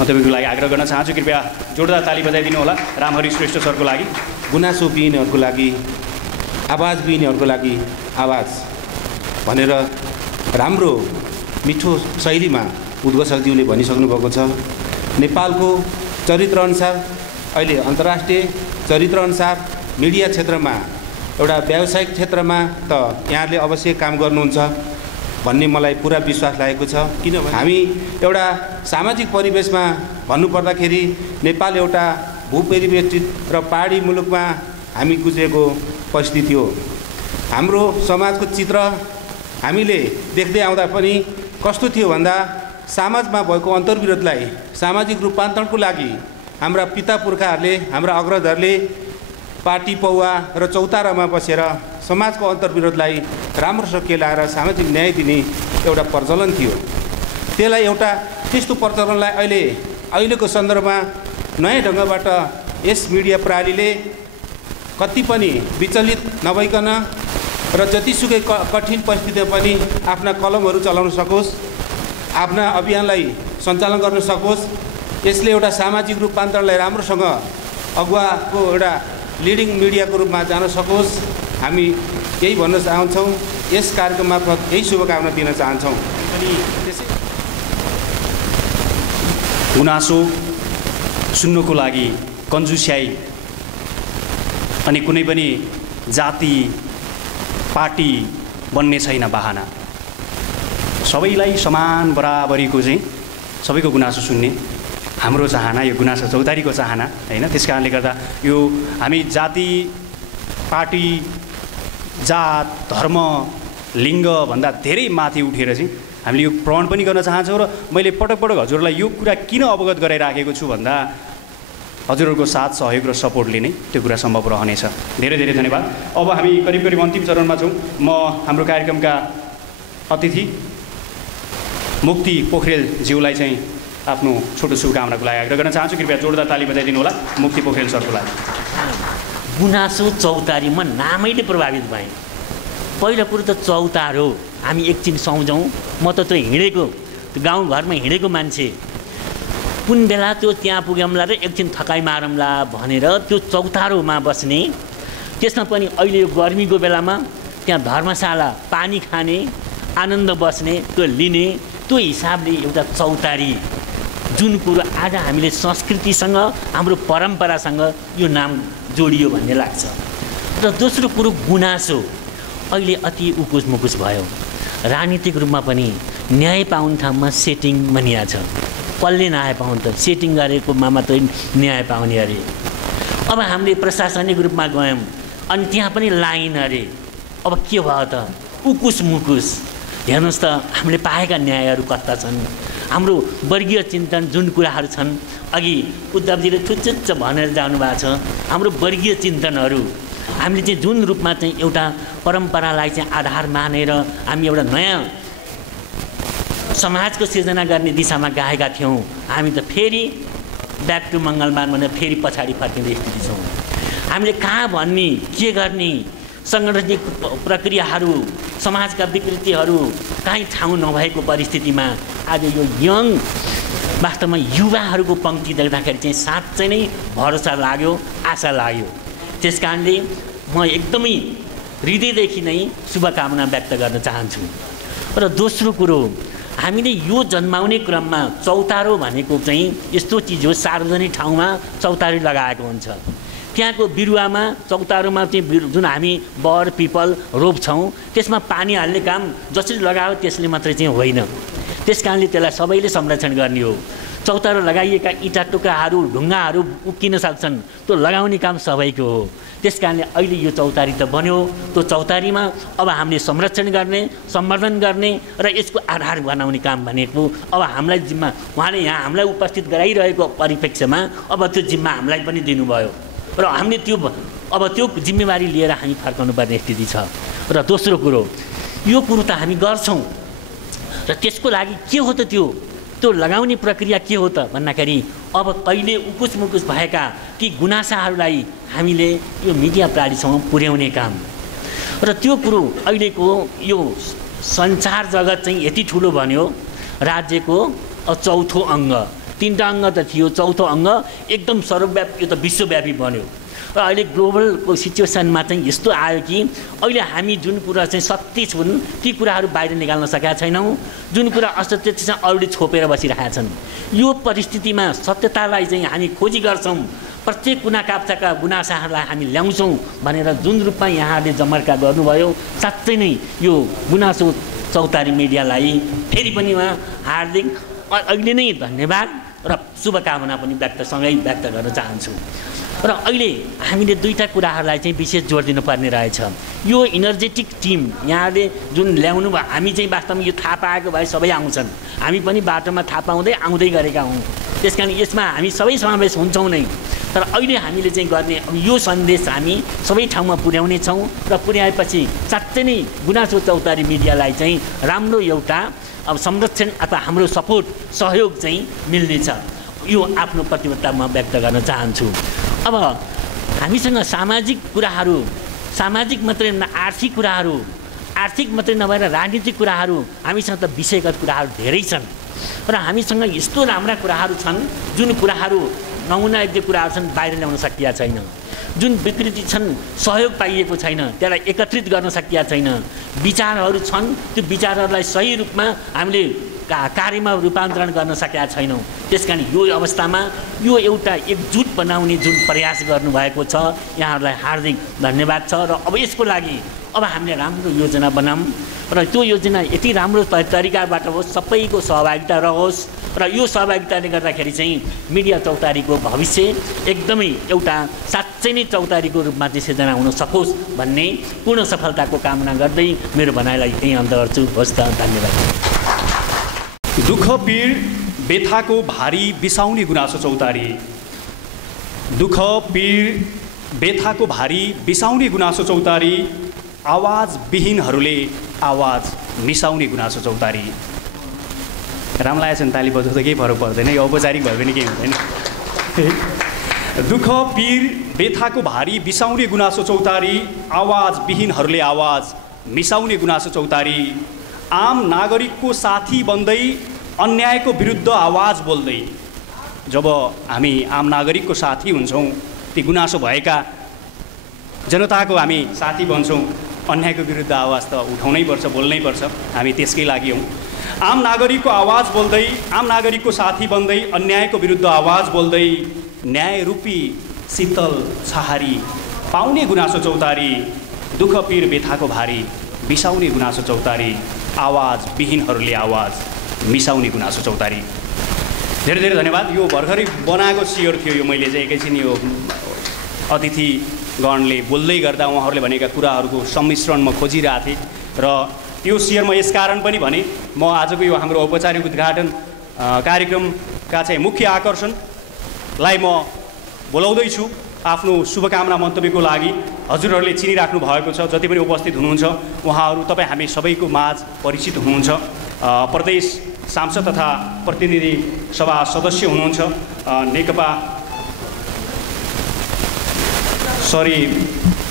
म तपाईँको लागि आग्रह गर्न चाहन्छु, कृपया जोरदार ताली बजाइदिनु होला रामहरि श्रेष्ठ सरको लागि। गुनासो बिहिनेहरूको लागि आवाज, बिहिनेहरूको लागि आवाज भनेर राम्रो मिठो शैलीमा उद्घोषकज्यूले भनिसक्नु भएको छ। नेपालको चरित्रअनुसार अहिले अन्तर्राष्ट्रिय चरित्रअनुसार मिडिया क्षेत्रमा एउटा व्यावसायिक क्षेत्रमा त यहाँले अवश्य काम गर्नुहुन्छ भन्ने मलाई पुरा विश्वास लागेको छ। किनभने हामी एउटा सामाजिक परिवेशमा भन्नुपर्दाखेरि नेपाल एउटा भूपरिवेष्टित र पहाडी मुलुकमा हामी गुज्रेको परिस्थिति हो। हाम्रो समाजको चित्र हामीले देख्दै आउँदा पनि कस्तो थियो भन्दा समाजमा भएको अन्तर्विरोधलाई सामाजिक रूपान्तरणको लागि हाम्रा पिता पुर्खाहरूले, हाम्रा अग्रजहरूले पार्टी पौवा र चौतारामा बसेर समाजको अन्तर्विरोधलाई राम्रोसँग केलाएर सामाजिक न्याय दिने एउटा प्रचलन थियो। त्यसलाई एउटा त्यस्तो प्रचलनलाई अहिलेको सन्दर्भमा नयाँ ढङ्गबाट यस मिडिया प्रणालीले कति पनि विचलित नभइकन र जतिसुकै कठिन परिस्थितिमा पनि आफ्ना कलमहरू चलाउन सकोस्, आफ्ना अभियानलाई सञ्चालन गर्न सकोस्। यसले एउटा सामाजिक रूपान्तरणलाई राम्रोसँग अगुवाको एउटा लिडिङ मिडियाको रूपमा जान सकोस्। हामी यही भन्न चाहन्छौँ। यस कार्यक्रम मार्फत यही शुभकामना दिन चाहन्छौँ। अनि त्यसै गुनासो सुन्नुको लागि कन्जुस्याई अनि कुनै पनि जाति पार्टी बन्ने छैन बहाना। सबैलाई समान बराबरीको चाहिँ सबैको गुनासो सुन्ने हाम्रो चाहना, यो गुनासो चौतारीको चाहना होइन। त्यस कारणले गर्दा यो हामी जाति पार्टी जात धर्म लिङ्गभन्दा धेरै माथि उठेर चाहिँ हामीले यो प्रण पनि गर्न चाहन्छौँ। र मैले पटक पटक हजुरलाई यो कुरा किन अवगत गराइराखेको छु भन्दा हजुरहरूको साथ सहयोग र सपोर्टले नै त्यो कुरा सम्भव रहनेछ। धेरै धेरै धन्यवाद। अब हामी करिब करिब अन्तिम चरणमा छौँ। म हाम्रो कार्यक्रमका अतिथि मुक्ति पोखरेलज्यूलाई चाहिँ आफ्नो छोटो शुभकामनाको लागि आग्रह गर्न चाहन्छु। कृपया जोरदार ताली बजाइदिनु होला मुक्ति पोखरेल सरको लागि। गुनासो चौतारी म नामैले प्रभावित भएँ। पहिलो कुरो त चौतार हो, हामी एकछिन सम्झौँ। म त त्यो हिँडेको गाउँघरमा हिँडेको मान्छे, कुन बेला त्यो त्यहाँ पुग्यौँला र एकछिन थकाइ मारौँला भनेर त्यो चौतारोमा बस्ने, त्यसमा पनि अहिले यो गर्मीको बेलामा त्यहाँ धर्मशाला पानी खाने आनन्द बस्ने त्यो लिने, त्यो हिसाबले एउटा चौतारी जुन कुरो आज हामीले संस्कृतिसँग हाम्रो परम्परासँग यो नाम जोडियो भन्ने लाग्छ। र दोस्रो कुरो गुनासो अहिले अति उकुस मुकुस भयो। राजनीतिक रूपमा पनि न्याय पाउने ठाउँमा सेटिङ भनिया छ। कसले नआए पाउने त सेटिङ गरेकोमा मात्रै न्याय पाउने अरे। अब हामीले प्रशासनिक रूपमा गयौँ अनि त्यहाँ पनि लाइन अरे। अब के भयो त उकुस मुकुस। हेर्नुहोस् त हामीले पाएका न्यायहरू कस्ता छन्। हाम्रो वर्गीय चिन्तन जुन कुराहरू छन्, अघि उद्धवजीले थुच्च भनेर जानुभएको छ, हाम्रो वर्गीय चिन्तनहरू हामीले चाहिँ जुन रूपमा चाहिँ एउटा परम्परालाई चाहिँ आधार मानेर हामी एउटा नयाँ समाजको सिर्जना गर्ने दिशामा गएका थियौँ, हामी त फेरि ब्याक टु मङ्गलमान भनेर फेरि पछाडि फर्किने स्थिति छौँ। हामीले कहाँ भन्ने के गर्ने साङ्गठनिक प्रक्रियाहरू समाजका विकृतिहरू कहीँ ठाउँ नभएको परिस्थितिमा आज यो यङ वास्तवमा युवाहरूको पङ्क्ति देख्दाखेरि चाहिँ साँच्चै नै भरोसा लाग्यो, आशा लाग्यो। त्यस कारणले म एकदमै हृदयदेखि नै शुभकामना व्यक्त गर्न चाहन्छु। र दोस्रो कुरो, हामीले यो जन्माउने क्रममा चौतारो भनेको चाहिँ यस्तो चिज हो, सार्वजनिक ठाउँमा चौतारी लगाएको हुन्छ। त्यहाँको बिरुवामा चौतारोमा चाहिँ जुन हामी बर पिपल रोप्छौँ त्यसमा पानी हाल्ने काम जसरी लगायो त्यसले मात्रै चाहिँ होइन। त्यस कारणले त्यसलाई सबैले संरक्षण गर्ने हो। चौतारो लगाइएका इँटा टुक्राहरू ढुङ्गाहरू उक्किन सक्छन्, त्यो लगाउने काम सबैको हो। त्यस कारणले अहिले यो चौतारी त बन्यो, त्यो चौतारीमा अब हामीले संरक्षण गर्ने सम्वर्धन गर्ने र यसको आधार बनाउने काम भनेको अब हामीलाई जिम्मा, उहाँले यहाँ हामीलाई उपस्थित गराइरहेको परिप्रेक्ष्यमा अब त्यो जिम्मा हामीलाई पनि दिनुभयो र हामीले अब त्यो जिम्मेवारी लिएर हामी फर्काउनु पर्ने स्थिति छ। र दोस्रो कुरो, यो कुरो त हामी गर्छौँ र त्यसको लागि के हो त त्यो लगाउने प्रक्रिया के हो त भन्दाखेरि अब कहिले उकुस मुकुस भएका ती गुनासाहरूलाई हामीले यो मिडिया प्रणालीसँग पुर्याउने काम। र त्यो कुरो अहिलेको यो सञ्चार जगत चाहिँ यति ठुलो बन्यो, राज्यको चौथो अङ्ग 3टा अङ्ग त थियो, चौथो अङ्ग एकदम सर्वव्यापी, यो त विश्वव्यापी बन्यो। र अहिले ग्लोबलको सिचुएसनमा चाहिँ यस्तो आयो कि अहिले हामी जुन कुरा चाहिँ सत्य छन् ती कुराहरू बाहिर निकाल्न सकेका छैनौँ, जुन कुरा असत्य चाहिँ अलरेडी छोपेर बसिरहेका छन्। यो परिस्थितिमा सत्यतालाई चाहिँ हामी खोजी गर्छौँ, प्रत्येक कुना काप्चाका गुनासाहरूलाई हामी ल्याउँछौँ भनेर जुन रूपमा यहाँले जमर्का गर्नुभयो, साँच्चै नै यो गुनासो चौतारी मिडियालाई फेरि पनि उहाँ हार्दिक अहिले नै धन्यवाद र शुभकामना पनि सँगै व्यक्त गर्न चाहन्छु। र अहिले हामीले दुईटा कुराहरूलाई चाहिँ विशेष जोड दिनुपर्ने रहेछ। यो इनर्जेटिक टिम यहाँले जुन ल्याउनु भयो, हामी चाहिँ वास्तवमा यो थाहा पाएको भए सबै आउँछन्, हामी पनि बाटोमा थाहा पाउँदै आउँदै गरेका हौँ, त्यस कारण यसमा हामी सबै समावेश हुन्छौँ नै। तर अहिले हामीले चाहिँ गर्ने अब यो सन्देश हामी सबै ठाउँमा पुर्याउने छौँ र पुर्याएपछि साँच्चै नै गुनासो चौतारी मिडियालाई चाहिँ राम्रो एउटा अब संरक्षण अथवा हाम्रो सपोर्ट सहयोग चाहिँ मिल्नेछ, यो आफ्नो प्रतिबद्धता म व्यक्त गर्न चाहन्छु। अब हामीसँग सामाजिक कुराहरू, सामाजिक मात्रै आर्थिक कुराहरू, आर्थिक मात्रै नभएर राजनीतिक कुराहरू, हामीसँग त विषयगत कुराहरू धेरै छन् र हामीसँग यस्तो राम्रा कुराहरू छन् जुन कुराहरू नमुनायोग्य कुराहरू छन् बाहिर ल्याउन सकिया छैन, जुन विकृति छन् सहयोग पाइएको छैन, त्यसलाई एकत्रित गर्न सकिया छैन, विचारहरू छन् त्यो विचारहरूलाई सही रूपमा हामीले कार्यमा रूपान्तरण गर्न सकेका छैनौँ। त्यस कारण यो अवस्थामा यो एउटा एकजुट बनाउने जुन प्रयास गर्नुभएको छ, यहाँहरूलाई हार्दिक धन्यवाद छ। र अब यसको लागि अब हामीले राम्रो योजना बनाऊँ र त्यो योजना यति राम्रो तरिकाबाट होस्, सबैको सहभागिता रहोस् र यो सहभागिताले गर्दाखेरि चाहिँ मिडिया चौतारीको भविष्य एकदमै एउटा साँच्चै नै चौतारीको रूपमा चाहिँ सिर्जना हुन सकोस् भन्ने पूर्ण सफलताको कामना गर्दै मेरो भनाइलाई यहीँ अन्त गर्छु। हस् त, धन्यवाद। दुःख पीड बेथाको भारी बिसाउने गुनासो चौतारी, दुःख पीड बेथाको भारी बिसाउने गुनासो चौतारी, आवाज विहीनहरूले आवाज मिसाउने गुनासो चौतारी। राम्रो लागेको छ नि, ताली बजाउँदा केही फरक पर्दैन, यो औपचारिक भयो भने केही हुँदैन। दुःख पीड बेथाको भारी बिसाउने गुनासो चौतारी, आवाज विहीनहरूले आवाज मिसाउने गुनासो चौतारी, आम नागरिकको साथी बन्दै अन्यायको विरुद्ध आवाज बोल्दै। जब हामी आम नागरिकको साथी हुन्छौँ, ती गुनासो भएका जनताको हामी साथी बन्छौँ, अन्यायको विरुद्ध आवाज त उठाउनै पर्छ, बोल्नै पर्छ, हामी त्यसकै लागि हौँ। आम नागरिकको आवाज बोल्दै, आम नागरिकको साथी बन्दै अन्यायको विरुद्ध आवाज बोल्दै, न्याय रूपी शीतल छहारी पाउने गुनासो चौतारी, दुःख पीड बेथाको भारी बिसाउने गुनासो चौतारी, आवाज विहीनहरूले आवाज मिसाउने गुनासो चौतारी। धेरै धेरै धन्यवाद। यो भर्खरै बनाएको सियर थियो, यो मैले चाहिँ एकैछिन यो अतिथिगणले बोल्दै गर्दा उहाँहरूले भनेका कुराहरूको सम्मिश्रण म खोजिरहेको थिएँ र यो सियर म यसकारण पनि भने म आजको यो हाम्रो औपचारिक उद्घाटन कार्यक्रमका चाहिँ मुख्य आकर्षणलाई म बोलाउँदैछु आफ्नो शुभकामना मन्तव्यको लागि। हजुरहरूले चिनिराख्नु भएको छ, जति पनि उपस्थित हुनुहुन्छ उहाँहरू, तपाईँ हामी सबैको माझ परिचित हुनुहुन्छ। प्रदेश सांसद तथा प्रतिनिधि सभा सदस्य हुनुहुन्छ, नेकपा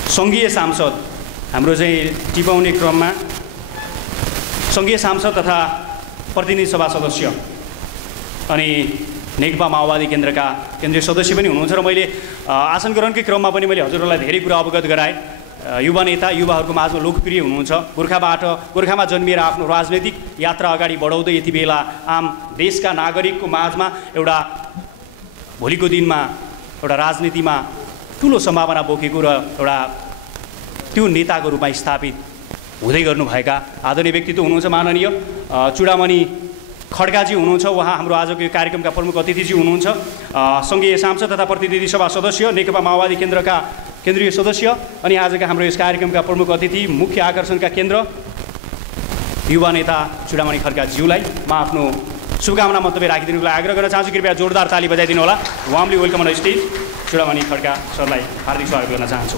सङ्घीय सांसद, हाम्रो चाहिँ टिपाउने क्रममा सङ्घीय सांसद तथा प्रतिनिधि सभा सदस्य अनि नेकपा माओवादी केन्द्रका केन्द्रीय सदस्य पनि हुनुहुन्छ। र मैले आसन ग्रहणकै क्रममा पनि मैले हजुरहरूलाई धेरै कुरा अवगत गराएँ। युवा नेता, युवाहरूको माझमा लोकप्रिय हुनुहुन्छ, गोर्खामा जन्मिएर आफ्नो राजनैतिक यात्रा अगाडि बढाउँदै यति बेला आम देशका नागरिकको माझमा एउटा भोलिको दिनमा एउटा राजनीतिमा ठुलो सम्भावना बोकेको र एउटा त्यो नेताको रूपमा स्थापित हुँदै गर्नुभएका आदरणीय व्यक्तित्व हुनुहुन्छ। माननीय चुडामणि खड्काजी हुनुहुन्छ, उहाँ हाम्रो आजको यो कार्यक्रमका प्रमुख अतिथिजी हुनुहुन्छ। सङ्घीय सांसद तथा प्रतिनिधि सभा सदस्य, नेकपा माओवादी केन्द्रका केन्द्रीय सदस्य अनि आजका हाम्रो यस कार्यक्रमका प्रमुख अतिथि, मुख्य आकर्षणका केन्द्र युवा नेता चुडामणि खड्काज्यूलाई म आफ्नो शुभकामना मन्तव्य राखिदिनुको लागि आग्रह गर्न चाहन्छु। कृपया जोरदार ताली बजाइदिनु होला। Warmly welcome on stage Chudamani Khadka सरलाई हार्दिक स्वागत गर्न चाहन्छु।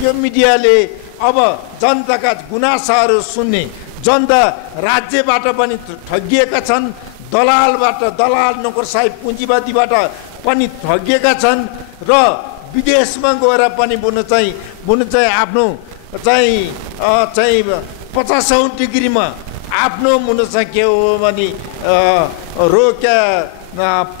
यो मिडियाले अब जनताका गुनासाहरू सुन्ने, जनता राज्यबाट पनि ठगिएका छन्, दलाल नोकरसाही पुँजीवादीबाट पनि ठगिएका छन् र विदेशमा गएर पनि बुन चाहिँ आफ्नो चाहिँ 50औं डिग्रीमा आफ्नो मुन चाहिँ के हो भने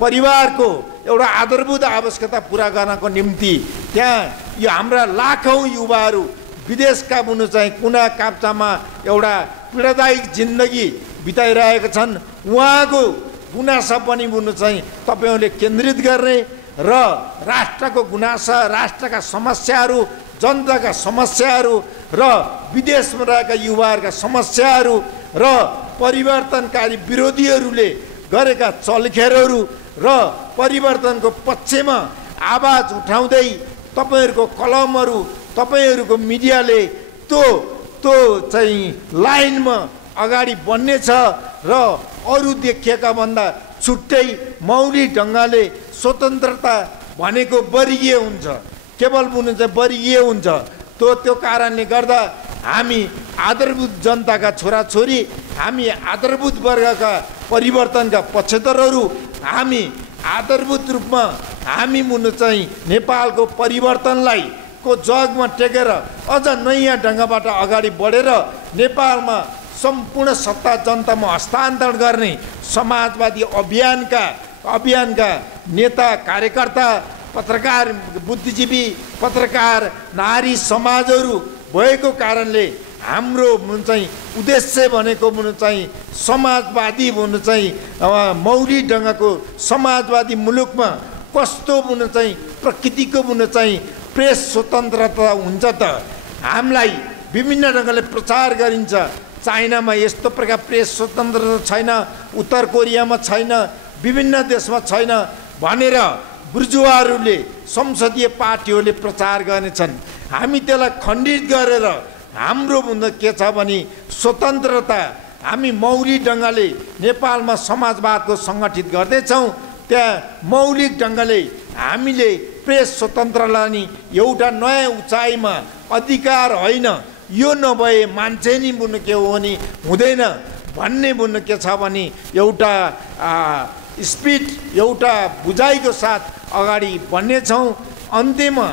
परिवारको एउटा आधारभूत आवश्यकता पुरा गर्नको निम्ति त्यहाँ यो हाम्रा लाखौँ युवाहरू विदेशका बुनु चाहिँ कुना काप्चामा एउटा पीडादायक जिन्दगी बिताइरहेका छन्। उहाँको गुनासा पनि बुनु चाहिँ तपाईँहरूले केन्द्रित गर्ने र राष्ट्रको गुनासा, राष्ट्रका समस्याहरू, जनताका समस्याहरू र विदेशमा रहेका युवाहरूका समस्याहरू र परिवर्तनकारी विरोधीहरूले गरेका चलखेलहरू र परिवर्तनको पक्षमा आवाज उठाउँदै तपाईँहरूको कलमहरू, तपाईँहरूको मिडियाले त्यो चाहिँ लाइनमा अगाडि बढ्नेछ र अरू देखिएका भन्दा छुट्टै मौलिक ढङ्गले स्वतन्त्रता भनेको वर्गीय हुन्छ, केवल बुनु चाहिँ वर्गीय हुन्छ। त्यो कारणले गर्दा हामी आधारभूत जनताका छोराछोरी, हामी आधारभूत वर्गका परिवर्तनका पक्षधरहरू, हामी आधारभूत रूपमा हामी मुनु चाहिँ नेपालको परिवर्तनलाई को जगमा टेकेर अझ नयाँ ढङ्गबाट अगाडि बढेर नेपालमा सम्पूर्ण सत्ता जनतामा हस्तान्तरण गर्ने समाजवादी अभियानका नेता, कार्यकर्ता, पत्रकार, बुद्धिजीवी, पत्रकार, नारी समाजहरू भएको कारणले हाम्रो चाहिँ उद्देश्य भनेको मुनु चाहिँ समाजवादी मुनु चाहिँ मौलिक ढङ्गको समाजवादी मुलुकमा कस्तो मुनु चाहिँ प्रकृतिको मुनु चाहिँ प्रेस स्वतन्त्रता हुन्छ त हामीलाई विभिन्न ढङ्गले प्रचार गरिन्छ। चाइनामा यस्तो प्रकार प्रेस स्वतन्त्रता छैन, उत्तर कोरियामा छैन, विभिन्न देशमा छैन भनेर बुर्जुवाहरूले, संसदीय पार्टीहरूले प्रचार गर्नेछन्। हामी त्यसलाई खण्डित गरेर हाम्रो भन्दा के छ भने स्वतन्त्रता हामी मौलिक ढङ्गले नेपालमा समाजवादको सङ्गठित गर्दैछौँ। त्यहाँ मौलिक ढङ्गले हामीले प्रेस स्वतन्त्रलाई नि एउटा नयाँ उचाइमा अधिकार होइन, यो नभए मान्छे नि बुन्नु के हो भने हुँदैन भन्ने बुन्नु के छ भने एउटा स्पिड, एउटा बुझाइको साथ अगाडि बढ्नेछौँ। अन्त्यमा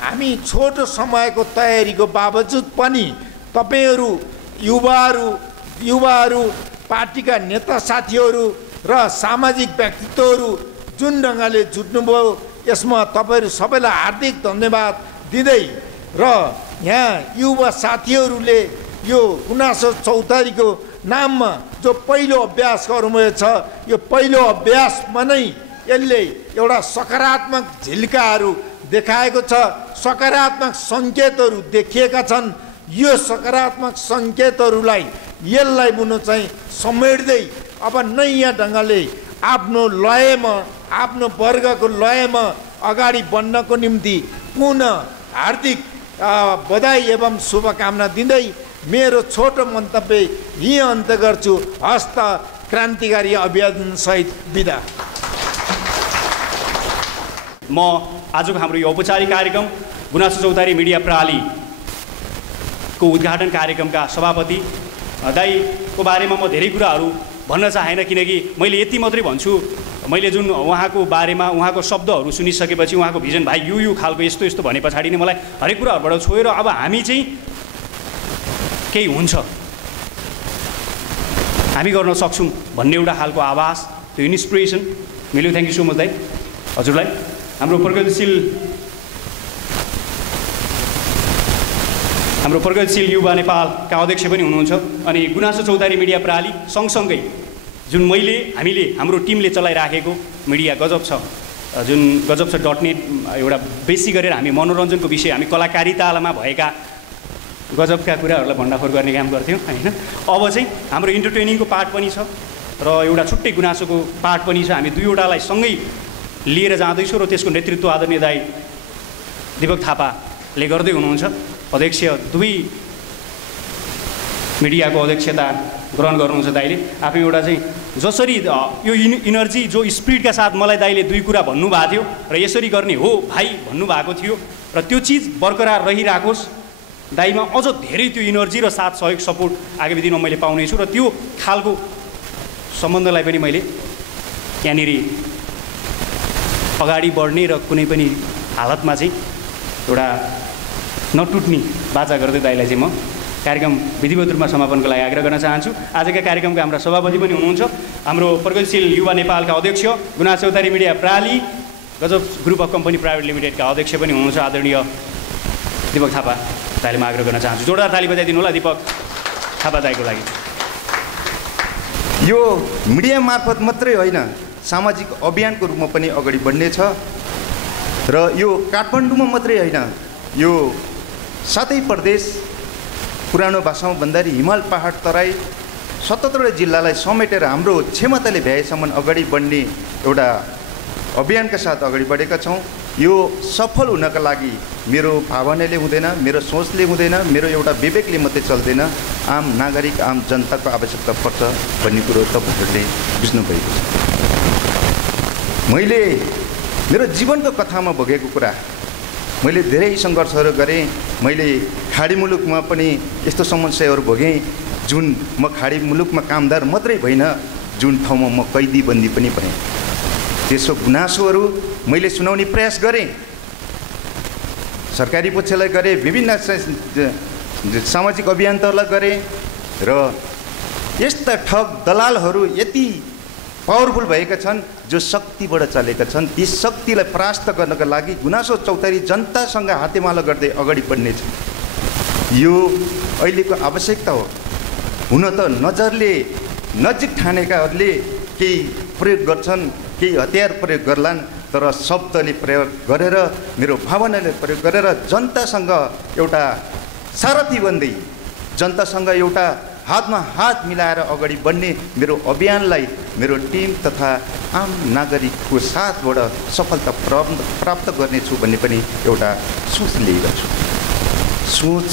हामी छोटो समयको तयारीको बावजुद पनि तपाईँहरू युवाहरू, पार्टीका नेता साथीहरू र सामाजिक व्यक्तित्वहरू जुन ढङ्गले जुट्नुभयो यसमा तपाईँहरू सबैलाई हार्दिक धन्यवाद दिँदै र यहाँ युवा साथीहरूले यो गुनासो चौतारीको नाममा जो पहिलो अभ्यास गर्नुभएको छ, यो पहिलो अभ्यासमा नै यसले एउटा सकारात्मक झिल्काहरू देखाएको छ, सकारात्मक सङ्केतहरू देखिएका छन्। यो सकारात्मक सङ्केतहरूलाई यसलाई बुनु चाहिँ समेट्दै अब नयाँ ढङ्गले आफ्नो लयमा, आफ्नो वर्गको लयमा अगाडि बढ्नको निम्ति पुनः हार्दिक बधाई एवं शुभकामना दिँदै मेरो छोटो मन्तव्य यही अन्त गर्छु। हस्त क्रान्तिकारी अभियानसहित बिदा। म आजको हाम्रो यो औपचारिक कार्यक्रम गुनासो चौतारी मिडिया प्रणालीको उद्घाटन कार्यक्रमका सभापति दाईको बारेमा म धेरै कुराहरू भन्न चाहेन, किनकि मैले यति मात्रै भन्छु। मैले जुन उहाँको बारेमा उहाँको शब्दहरू सुनिसकेपछि उहाँको भिजन भाइ यो खालको यस्तो यस्तो भने पछाडि नै मलाई हरेक कुराहरूबाट छोएर अब हामी चाहिँ केही हुन्छ, हामी गर्न सक्छौँ भन्ने एउटा खालको आवाज, त्यो इन्सपिरेसन मिल्यो। थ्याङ्क यू सो मच दाइ हजुरलाई। हाम्रो प्रगतिशील युवा नेपालका अध्यक्ष पनि हुनुहुन्छ। अनि गुनासो चौतारी मिडिया प्रणाली सँगसँगै जुन हामीले हाम्रो टिमले चलाइराखेको मिडिया गजब छ, जुन गजब छ .net एउटा बेसी गरेर हामी मनोरञ्जनको विषय, हामी कलाकारितामा भएका गजबका कुराहरूलाई भण्डाफोर गर्ने काम गर्थ्यौँ होइन। अब चाहिँ हाम्रो इन्टरटेनिङको पार्ट पनि छ र एउटा छुट्टै गुनासोको पार्ट पनि छ। हामी दुईवटालाई सँगै लिएर जाँदैछौँ र त्यसको नेतृत्व आदरणीय दाइ दीपक थापाले गर्दै हुनुहुन्छ। अध्यक्ष दुवै मिडियाको अध्यक्षता ग्रहण गर्नुहुन्छ दाइले। आफै एउटा चाहिँ जसरी यो इनर्जी जो स्पिडका साथ मलाई दाइले दुई कुरा भन्नुभएको थियो र यसरी गर्ने हो भाइ भन्नुभएको थियो र त्यो चिज बरकरार रहिराखोस्। दाइमा अझ धेरै त्यो इनर्जी र साथ सहयोग सपोर्ट आगामी दिनमा मैले पाउनेछु र त्यो खालको सम्बन्धलाई पनि मैले यहाँनिर अगाडि बढ्ने र कुनै पनि हालतमा चाहिँ एउटा नटुट्ने बाचा गर्दै दाइलाई चाहिँ म कार्यक्रम विधिवत रूपमा समापनको लागि आग्रह गर्न चाहन्छु। आजका कार्यक्रमका हाम्रा सभापति पनि हुनुहुन्छ, हाम्रो प्रगतिशील युवा नेपालका अध्यक्ष गुनाज चौतारी मिडिया प्राली गजब ग्रुप अफ कम्पनी प्राइभेट लिमिटेडका अध्यक्ष पनि हुनुहुन्छ आदरणीय दीपक थापा दाइले म आग्रह गर्न चाहन्छु। जोरदार ताली बजाइदिनु होला दीपक थापा दाइको लागि। यो मिडिया मार्फत मात्रै होइन, सामाजिक अभियानको रूपमा पनि अगाडि बढ्नेछ र यो काठमाडौँमा मात्रै होइन, यो सातै प्रदेश पुरानो भाषामा भन्दाखेरि हिमाल पहाड तराई 77 जिल्लालाई समेटेर हाम्रो क्षमताले भ्याएसम्म अगाडि बढ्ने एउटा अभियानका साथ अगाडि बढेका छौँ। यो सफल हुनका लागि मेरो भावनाले हुँदैन, मेरो सोचले हुँदैन, मेरो एउटा विवेकले मात्रै चल्दैन, आम नागरिक आम जनताको आवश्यकता पर्छ भन्ने कुरो तपाईँहरूले बुझ्नुभएको छ। मैले मेरो जीवनको कथामा भोगेको कुरा, मैले धेरै सङ्घर्षहरू गरेँ। मैले खाडी मुलुकमा पनि यस्तो समस्याहरू भोगेँ जुन म खाडी मुलुकमा कामदार मात्रै भइन, जुन ठाउँमा म कैदी बन्दी पनि भएँ। त्यसो गुनासोहरू मैले सुनाउने प्रयास गरेँ, सरकारी पक्षलाई गरेँ, विभिन्न सामाजिक अभियन्ताहरूलाई गरेँ र यस्ता ठग दलालहरू यति पावरफुल भएका छन् जो शक्तिबाट चलेका छन्। ती शक्तिलाई परास्त गर्नका लागि गुनासो चौतारी जनतासँग हातेमालो गर्दै अगाडि बढ्नेछ। यो अहिलेको आवश्यकता हो। हुन त नजरले नजिक ठानेकाहरूले केही प्रयोग गर्छन्, केही हतियार प्रयोग गर्लान्, तर शब्दले प्रयोग गरेर, मेरो भावनाले प्रयोग गरेर जनतासँग एउटा सारथी बन्दै, जनतासँग एउटा हातमा हात मिलाएर अगाडि बढ्ने मेरो अभियानलाई मेरो टिम तथा आम नागरिकको साथबाट सफलता प्राप्त गर्नेछु भन्ने पनि एउटा सोच लिएको छु। सोच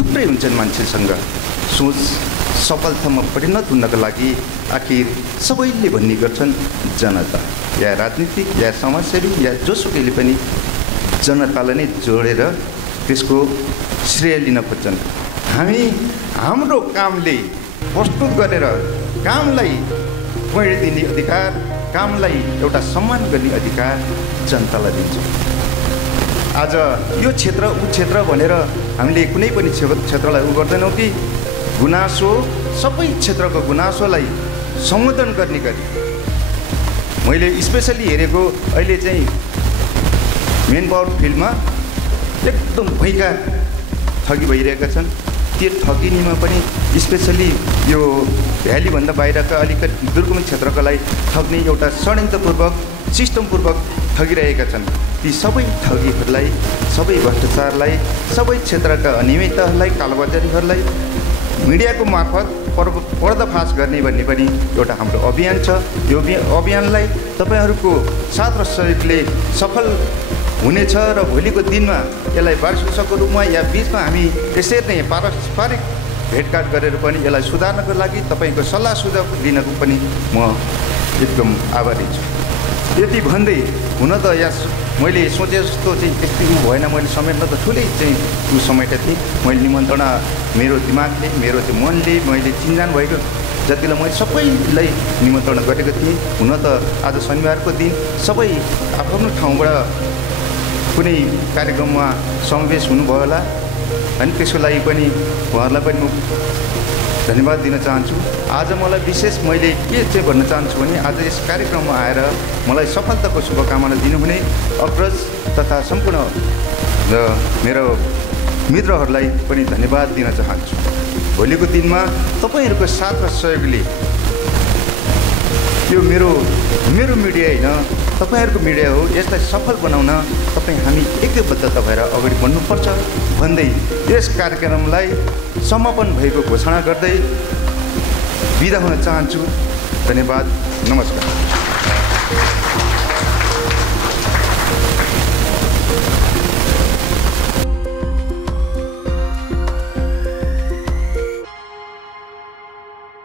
थुप्रै हुन्छन् मान्छेसँग, सोच सफलतामा परिणत हुनका लागि आखिर सबैले भन्ने गर्छन् जनता, या राजनीतिक या समाजसेवी या जोसुकैले पनि जनतालाई नै जोडेर त्यसको श्रेय लिन खोज्छन्। हामी हाम्रो कामले प्रस्तुत गरेर कामलाई पढ दिने अधिकार, कामलाई एउटा सम्मान गर्ने अधिकार जनतालाई दिन्छौँ। आज यो क्षेत्र ऊ क्षेत्र भनेर हामीले कुनै पनि क्षेत्रलाई उ गर्दैनौँ कि गुनासो सबै क्षेत्रको गुनासोलाई सम्बोधन गर्ने गरी मैले स्पेसली हेरेको अहिले चाहिँ मेन पावर फिल्डमा एकदम भयङ्कर ठगी भइरहेका छन्। त्यो ठगिनीमा पनि स्पेसली यो भ्यालीभन्दा बाहिरका अलिकति दुर्गम क्षेत्रकोलाई ठग्ने एउटा षड्यन्त्रपूर्वक सिस्टमपूर्वक ठगिरहेका छन्। ती सबै ठगीहरूलाई, सबै भ्रष्टाचारलाई, सबै क्षेत्रका अनियमितताहरूलाई, कालोबजारीहरूलाई मिडियाको मार्फत पर्दाफास गर्ने भन्ने पनि एउटा हाम्रो अभियान छ। यो अभियानलाई तपाईँहरूको साथ र सहयोगले सफल हुनेछ र भोलिको दिनमा यसलाई वार्षिक उत्सवको रूपमा या बिचमा हामी यसरी नै पारस्परिक भेटघाट गरेर पनि यसलाई सुधार्नको लागि तपाईँको सल्लाह सुझाव लिनको पनि म एकदम आभारी छु। यति भन्दै हुन त यहाँ मैले सोचे जस्तो चाहिँ त्यति भएन, मैले समेट्न त ठुलै चाहिँ ऊ समेटेको थिएँ। मैले निमन्त्रणा मेरो दिमागले, मेरो चाहिँ मनले, मैले चिन्जान भएको जतिलाई मैले सबैलाई निमन्त्रणा गरेको थिएँ। हुन त आज शनिबारको दिन सबै आफ्नो ठाउँबाट कुनै कार्यक्रममा समावेश हुनुभयो होला, अनि त्यसको लागि पनि उहाँहरूलाई पनि म धन्यवाद दिन चाहन्छु। आज मलाई विशेष मैले के चाहिँ भन्न चाहन्छु भने आज यस कार्यक्रममा आएर मलाई सफलताको शुभकामना दिनुहुने अग्रज तथा सम्पूर्ण मेरो मित्रहरूलाई पनि धन्यवाद दिन चाहन्छु। भोलिको दिनमा तपाईँहरूको साथ र सहयोगले यो मेरो मिडिया होइन, तपाईँहरूको मिडिया हो, यसलाई सफल बनाउन तपाईँ हामी एकबद्धता भएर अगाडि बढ्नुपर्छ भन्दै यस कार्यक्रमलाई समापन भएको घोषणा गर्दै बिदा हुन चाहन्छु। धन्यवाद, नमस्कार।